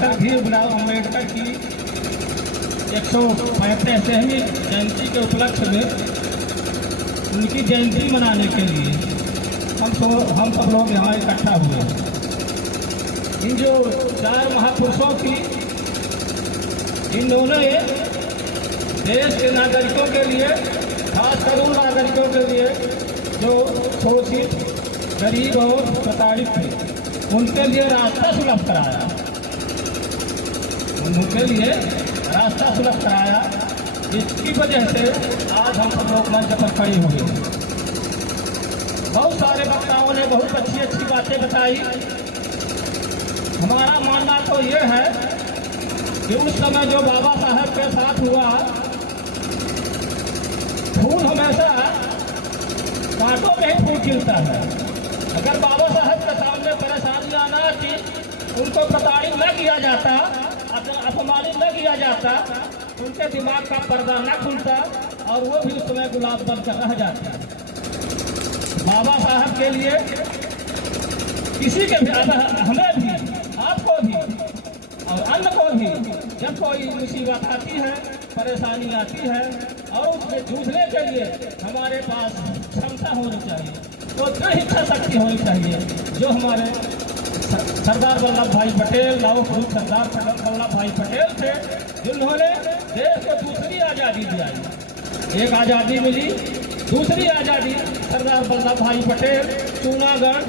Doctor Bhimrao Ambedkar की 135वीं जयंती के उपलक्ष्य में उनकी जयंती मनाने के लिए हम सब लोग यहाँ इकट्ठा हुए। इन जो 4 महापुरुषों की, इन्होंने देश के नागरिकों के लिए, खासकर उन नागरिकों के लिए जो शोषित, गरीब और प्रताड़ित थे, उनके लिए रास्ता सुलभ कराया। उनके लिए रास्ता सुलभ कराया, जिसकी वजह से आज हम सब लोग मंच पर खड़े हुए। बहुत सारे वक्ताओं ने बहुत अच्छी अच्छी बातें बताई। हमारा मानना तो ये है कि उस समय जो बाबा साहब के साथ हुआ, फूल हमेशा कांटों में ही फूल खिलता है। अगर बाबा साहब के सामने परेशानियां न आती, उनको प्रताड़ित न किया जाता, अपमानित न किया जाता, उनके दिमाग का पर्दा न खुलता और वो भी उस समय गुलाब बनकर रह जाता। बाबा साहब के लिए किसी के भी, हमें भी, आपको भी और अन्य को भी, जब कोई मुसीबत आती है, परेशानी आती है और उसमें जूझने के लिए हमारे पास क्षमता होनी चाहिए, तो दृढ़ इच्छा शक्ति होनी चाहिए, जो हमारे सरदार वल्लभ भाई पटेल, लौह पुरुष सरदार वल्लभ भाई पटेल थे, जिन्होंने देश को दूसरी आज़ादी दिलाई। एक आज़ादी मिली, दूसरी आज़ादी सरदार वल्लभ भाई पटेल जूनागढ़,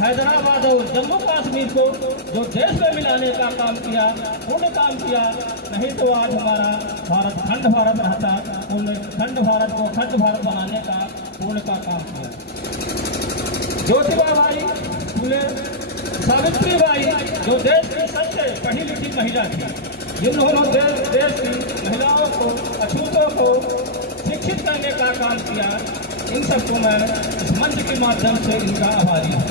हैदराबाद और जम्मू कश्मीर को जो देश में मिलाने का काम किया, पुण्य काम किया। नहीं तो आज हमारा भारत खंड भारत रहता, उन्होंने खंड भारत को खंड भारत बनाने का पुण्य का काम किया। Jyotiba by Phule, Savitri by जो देश की सबसे पढ़ी लिखी महिला थी, जिन्होंने देश की महिलाओं को, अछूतों को शिक्षित करने का काम किया, इन सबको मैं इस मंच के माध्यम से इनका आभारी हूँ।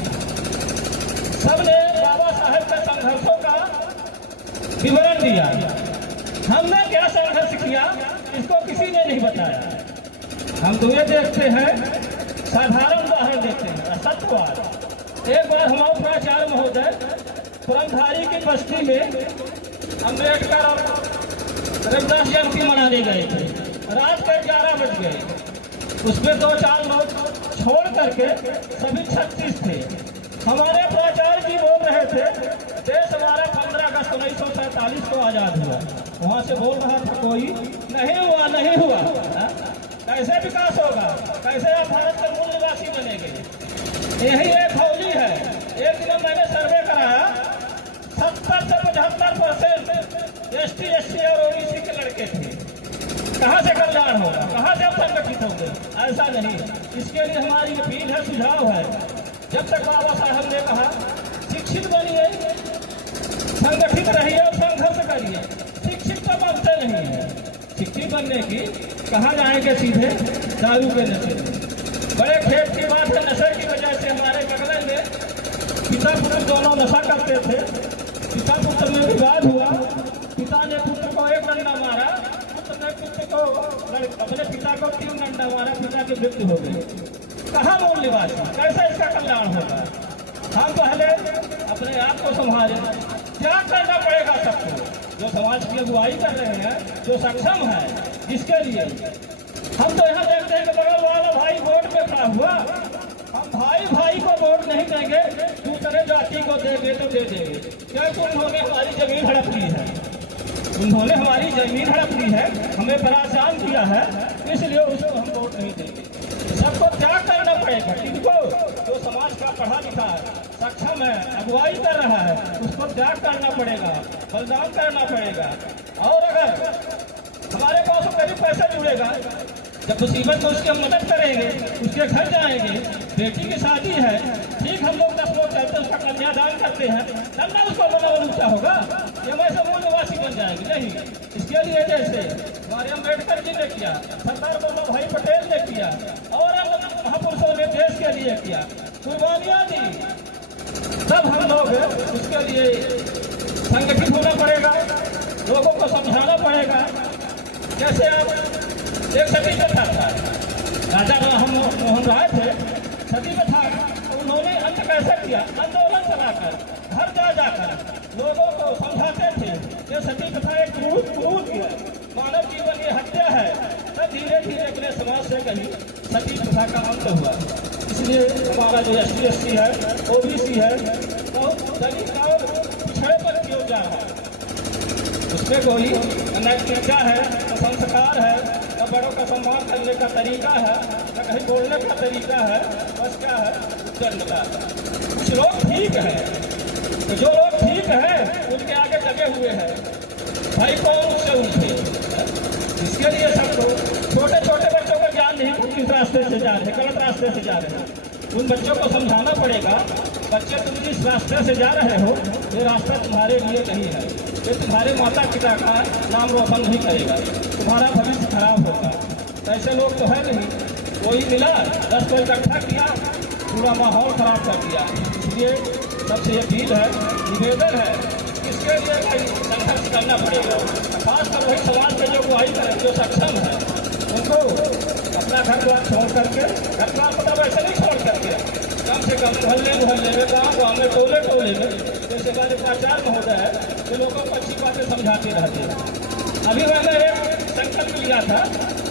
सबने बाबा साहब के संघर्षों का विवरण दिया। हमने क्या संघर्ष किया, इसको किसी ने नहीं बताया। हम तो ये देखते हैं, साधारण उदाहरण देते हैं, सत्यवाद। एक बार हमारे प्राचार्य महोदय पुरंधारी की बस्ती में अम्बेडकर और रविदास जयंती मनाने गए थे। रात के 11 बज गए। उसमें 2-4 लोग छोड़ करके सभी 36 थे। हमारे प्राचार्य जी बोल रहे थे, देश हमारा 15 अगस्त 1947 को आज़ाद हुआ। वहाँ से बोल रहा था कोई, नहीं हुआ, नहीं हुआ। कैसे विकास होगा, कैसे आप भारत के मूल निवासी बनेंगे? यही एक फौजी है। एक दिन मैंने सर्वे कराया, 70 से 75% ST, SC और OBC के लड़के थे। कहाँ से कल्याण होगा, कहाँ से हम संगठित होंगे? ऐसा नहीं। इसके लिए हमारी अपील है, सुझाव है, जब तक बाबा साहब ने कहा शिक्षित बनिए, संगठित रहिए और संघर्ष करिए। शिक्षित तो बनते नहीं है। शिक्षित बनने की कहाँ जाएंगे? सीधे दारू के नशे। बड़े खेत की बात है, नशे की वजह से हमारे बगल में पिता पुत्र दोनों नशा करते थे। पिता पुत्र में विवाद हुआ, पिता ने पुत्र को 1 डंडा मारा, पुत्र ने पुत्र को, अपने पिता को 3 डंडा मारा, पिता की मृत्यु हो गई। कहाँ मूल निवासी, कैसे इसका कल्याण होगा? हम पहले अपने आप को संभालें। क्या करना पड़ेगा सबको? जो समाज की अगुवाई कर रहे हैं, जो सक्षम है, इसके लिए हम तो यहाँ देखते हैं कि बगल वाला भाई वोट में खड़ा हुआ। हम भाई भाई को वोट नहीं देंगे, दूसरे जाति को देंगे तो दे देंगे। क्योंकि उन्होंने हमारी जमीन हड़प ली है, उन्होंने हमारी जमीन हड़प ली है, हमें परेशान किया है, इसलिए उसको हम वोट नहीं देंगे। सबको त्याग करना पड़ेगा। इनको जो समाज का पढ़ा लिखा है, सक्षम है, अगुवाई कर रहा है, उसको त्याग करना पड़ेगा, बलिदान करना पड़ेगा। और अगर हमारे पास करीब पैसा जुड़ेगा, जब मुसीबत में उसकी हम मदद करेंगे, उसके घर जाएंगे, बेटी की शादी है, ठीक हम लोग 10 लोग चलते उसका कन्यादान करते हैं, तब ना उसको मनोबल ऊंचा होगा, ये वैसे मूल निवासी बन जाएंगे। नहीं, इसके लिए जैसे हमारे अम्बेडकर जी ने किया, सरदार वल्लभ भाई पटेल ने किया और महापुरुषों ने देश के लिए किया, कुर्बानियाँ दी, तब हम लोग उसके लिए संगठित होना पड़ेगा, लोगों को समझाना पड़ेगा। जैसे अब एक सती प्रथा था, राजा मोहन राय थे, सती प्रथा, उन्होंने अंत कैसे किया? आंदोलन चलाकर, घर जा जाकर लोगों को समझाते थे इसलिए हमारा जो SC है, OBC है, बहुत दलित और पिछड़े पर क्यों जा रहा है। उसमें कोई नैतिकता है, न संस्कार है, न बड़ों का सम्मान करने का तरीका है, न कहीं बोलने का तरीका है, बस क्या है उज्जवलता। कुछ लोग ठीक हैं, तो जो लोग ठीक हैं उनके आगे लगे हुए हैं, भाई कौन उससे उठे। इसके लिए सब लोग छोटे छोटे बच्चों का ज्ञान नहीं, किस रास्ते से जा रहे हैं, गलत रास्ते से जा रहे हैं। उन बच्चों को समझाना पड़ेगा, बच्चे तुम जिस रास्ते से जा रहे हो ये रास्ता तुम्हारे लिए नहीं है, ये तुम्हारे माता पिता का नाम रोशन नहीं करेगा, तुम्हारा भविष्य खराब होगा। ऐसे लोग तो है नहीं, कोई मिला 10 को इकट्ठा किया, पूरा माहौल खराब कर दिया। इसलिए सबसे ये अपील है, निवेदन है, इसके लिए भाई संघर्ष करना पड़ेगा। खासकर वही समाज में जो बुराई करें, जो सक्षम है, उनको अपना घर द्वार छोड़ करके, घर द्वार मतलब ऐसे नहीं छोड़ करके, कम से कम मोहल्ले मोहल्ले में, गाँव में, टोले टोले में, जैसे हमारे प्राचार्य महोदय है, जो लोगों को अच्छी बातें समझाते रहते हैं। अभी मैंने एक संकल्प लिया था,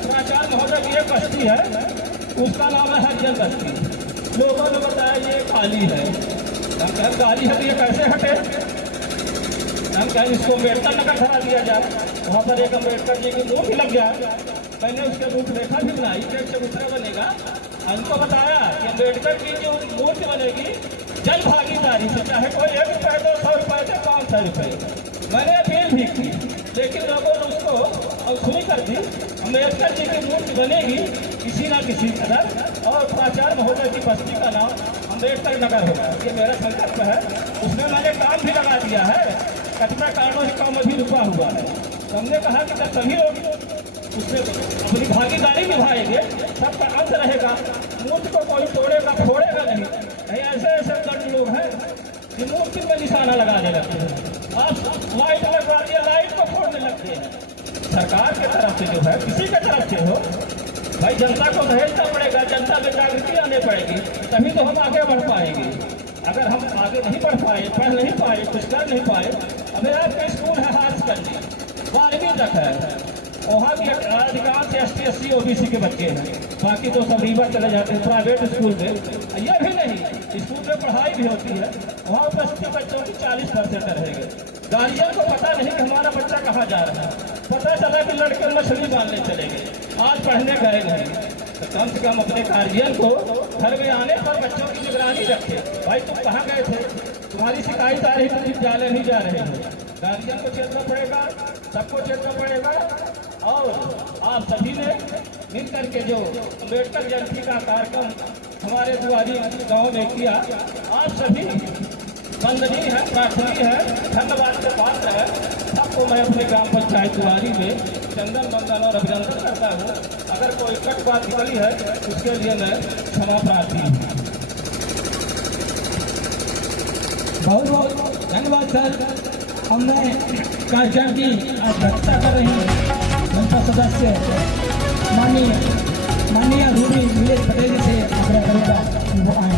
प्राचार्य महोदय की एक बस्ती है, उसका नाम है हरिजन बस्ती। लोगों ने बताया ये काली है, हम कहें काली है तो ये कैसे हटे। हम कहें इसको अम्बेडकर नगर करा दिया जाए, वहाँ पर एक अम्बेडकर जी की मूर्ति लग गया। मैंने उसके रूपरेखा भी बनाई कि चबूतरा बनेगा। हमको बताया कि अम्बेडकर की जो मूर्ति बनेगी जन भागीदारी से, चाहे कोई 1 रुपये 200 रुपये से 500 रुपये। मैंने अपील भी की, लेकिन लोगों ने उसको अनसुनी कर दी। अम्बेडकर जी की मूर्ति बनेगी किसी न किसी कदर, और प्राचार्य महोदय की बस्ती का नाम अम्बेडकर नगर होगा। ये मेरा संकल्प है। उसमें मैंने काम भी लगा दिया है, कचरा कारणों से काम अभी रुका हुआ है। हमने कहा कि जब सभी लोग उसमें अपनी भागीदारी निभाएंगे, सबका अंत रहेगा। मूर्ति को कोई तोड़ेगा फोड़ेगा नहीं। ऐसे ऐसे दंड लोग हैं कि मूर्ति में निशाना लगाने लगते हैं। आप लाइट लगवा दिया, लाइट को फोड़ने लगते हैं। सरकार की तरफ से जो है, किसी की तरफ से हो, भाई जनता को भेजना पड़ेगा, जनता में जागृति आने पड़ेगी, तभी तो हम आगे बढ़ पाएंगे। अगर हम आगे नहीं बढ़ पाए, पढ़ नहीं पाए, कुछ कर नहीं पाए। अभी आपका स्कूल है हाथ करनी 12वीं तक है, वहाँ की अधिकांश ST SC OBC के बच्चे हैं, बाकी तो सब रीवा चले जाते हैं प्राइवेट स्कूल में। ये भी नहीं, स्कूल में पढ़ाई भी होती है, वहाँ उपस्थित बच्चों की 40% रहेंगे। गार्जियन को पता नहीं कि हमारा बच्चा कहाँ जा रहा है, पता चला कि लड़के मछली मारने चले गए, आज पढ़ने गए नहीं। तो कम से कम अपने गार्जियन को घर में आने पर बच्चों की निगरानी रखे। भाई तुम कहाँ गए थे, तुम्हारी शिकायत आ रही, तुम विद्यालय नहीं जा रहे हो। गार्जियन को चेतना पड़ेगा, सबको चेतना पड़ेगा। और आप सभी ने मिल करके जो अम्बेडकर जयंती का कार्यक्रम हमारे दुआरी गांव में किया, आप सभी वंदनीय है, प्रार्थनीय है, धन्यवाद के पात्र है। सबको मैं अपने ग्राम पंचायत दुआरी में चंदन वंदन और अभिनंदन करता हूँ। अगर कोई कट बात निकली है उसके लिए मैं क्षमा प्रार्थी हूँ। बहुत बहुत धन्यवाद सर। हमने कार्यक्रम की अध्यक्षता कर रही जनता सदस्य माननीय रूबी नीलेश पटेल से आग्रह करूँगा कि वो आए।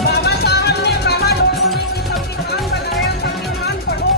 बाबा साहब ने कहा लोगों ने कि संविधान बनाया, संविधान पढ़ो।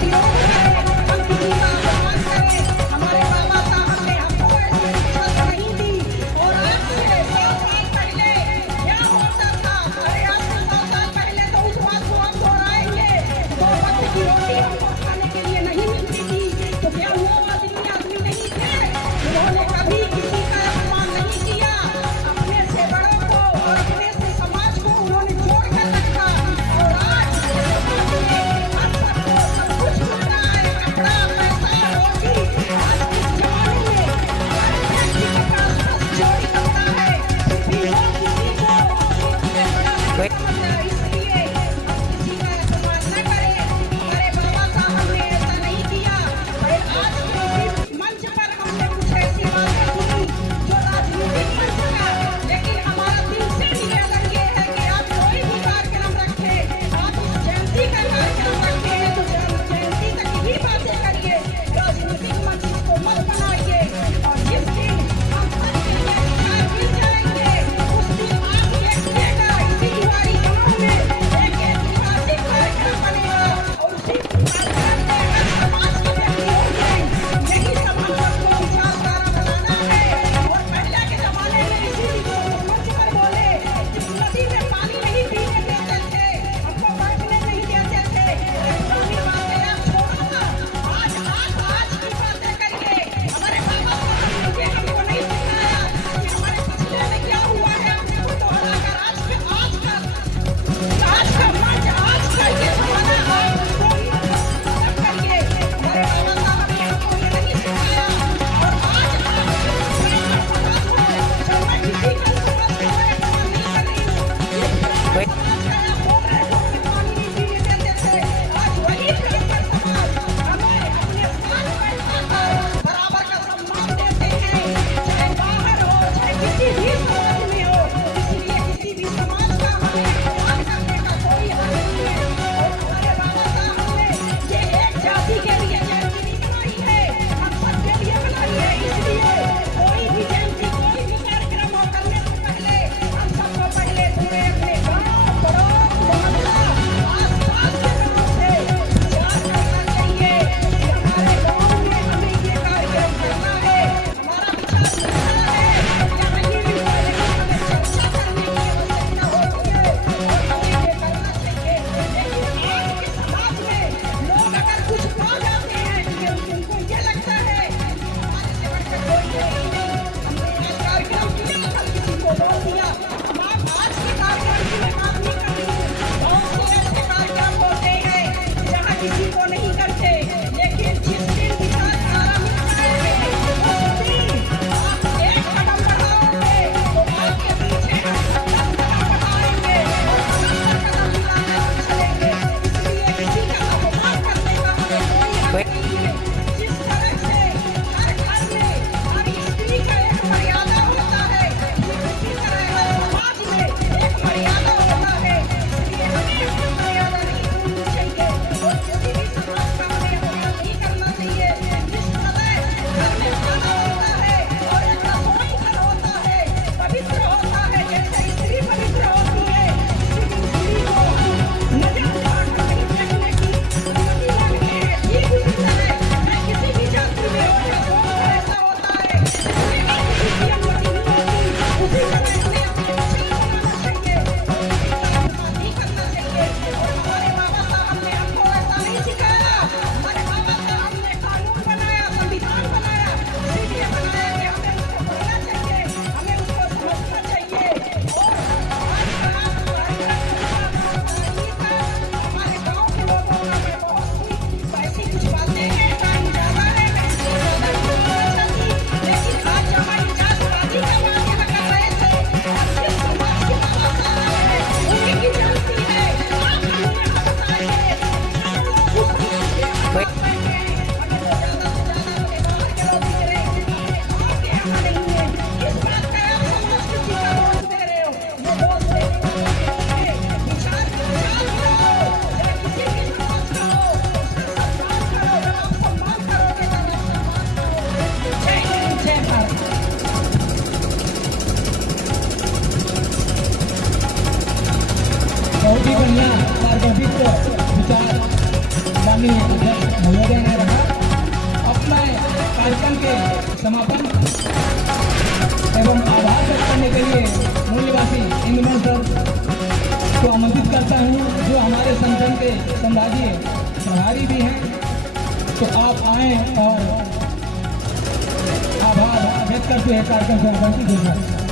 विरोध करें, हम किसी का अपमान करें, हमारे बाबा साहब ने हमको ऐसी फुर्सत नहीं दी। और आज से 100 साल पहले क्या होता था? अरे आज से 100 साल पहले तो उस बात को हम दोहराएंगे। 2 वक्त की रोटी हमको खाने के लिए नहीं मिलती थी, तो क्या वो आदमी नहीं थे? उन्होंने कभी किसी का अपमान नहीं किया, अपने से बड़ों को और अपने से समाज को उन्होंने जोड़ कर रखा। और आज सबको सब कुछ मिल रहा है, माननीय अध्यक्ष महोदय ने रखा। अपने कार्यक्रम के समापन एवं आभार व्यक्त करने के लिए मूल्यवासी इंद्रमण सर को आमंत्रित करता हूँ, जो हमारे संगठन के संभागीय प्रभारी भी हैं। तो आप आएँ और आभार व्यक्त करते हुए कार्यक्रम समापन की घोषणा।